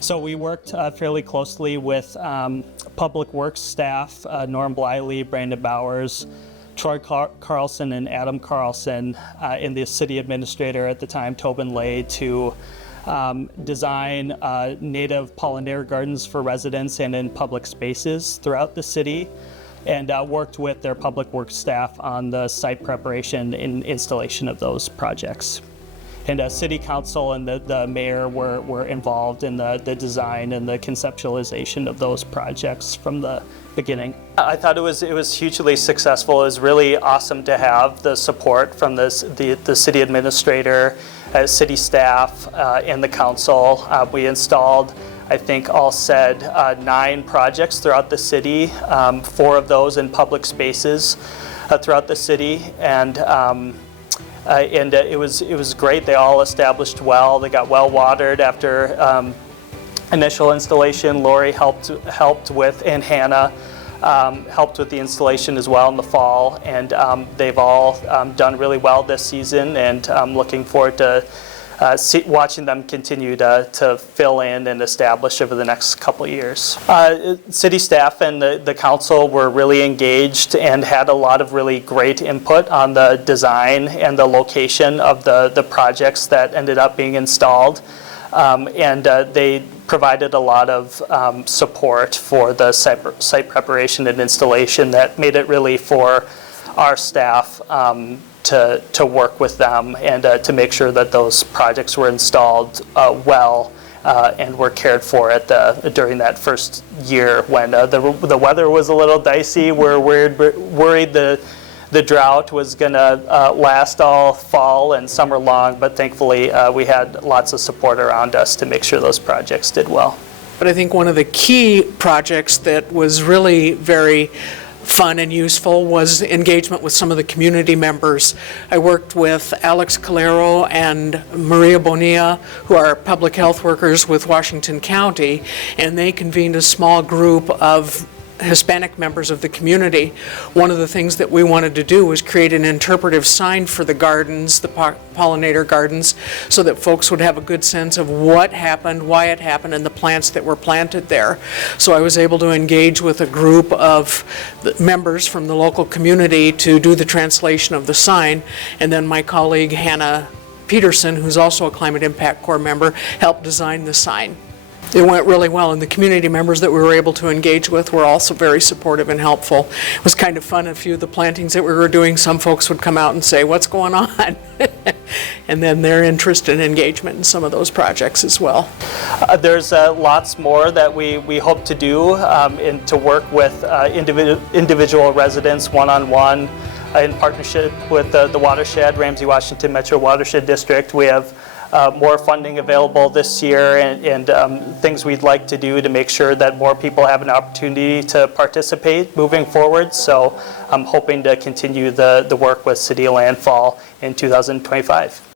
So we worked fairly closely with Public Works staff, Norm Bliley, Brandon Bowers, Troy Carlson, and Adam Carlson, and the city administrator at the time, Tobin Lay, to design native pollinator gardens for residents and in public spaces throughout the city, and worked with their Public Works staff on the site preparation and installation of those projects. And City Council and the mayor were involved in the design and the conceptualization of those projects from the beginning. I thought it was hugely successful. It was really awesome to have the support from the city administrator, city staff, and the council. We installed, I think all said, 9 projects throughout the city, 4 of those in public spaces throughout the city, and it was great. They all established well. They got well watered after initial installation. Lori helped with, and Hannah helped with the installation as well in the fall. And they've all done really well this season, and I'm looking forward to watching them continue to fill in and establish over the next couple of years. City staff and the council were really engaged and had a lot of really great input on the design and the location of the projects that ended up being installed. And they provided a lot of support for the site preparation and installation that made it really for our staff to work with them and to make sure that those projects were installed well and were cared for during that first year when the weather was a little dicey. We're worried the drought was going to last all fall and summer long, but thankfully we had lots of support around us to make sure those projects did well. But I think one of the key projects that was really very fun and useful was engagement with some of the community members. I worked with Alex Calero and Maria Bonilla, who are public health workers with Washington County, and they convened a small group of Hispanic members of the community. One of the things that we wanted to do was create an interpretive sign for the gardens, the pollinator gardens, so that folks would have a good sense of what happened, why it happened, and the plants that were planted there. So I was able to engage with a group of members from the local community to do the translation of the sign, and then my colleague Hannah Peterson, who's also a Climate Impact Corps member, helped design the sign. It went really well, and the community members that we were able to engage with were also very supportive and helpful. It was kind of fun. A few of the plantings that we were doing, some folks would come out and say, "What's going on?" And then their interest and engagement in some of those projects as well. There's lots more that we hope to do and to work with individual residents one-on-one in partnership with the Watershed, Ramsey-Washington Metro Watershed District. We have more funding available this year and things we'd like to do to make sure that more people have an opportunity to participate moving forward. So I'm hoping to continue the work with City of Landfall in 2025.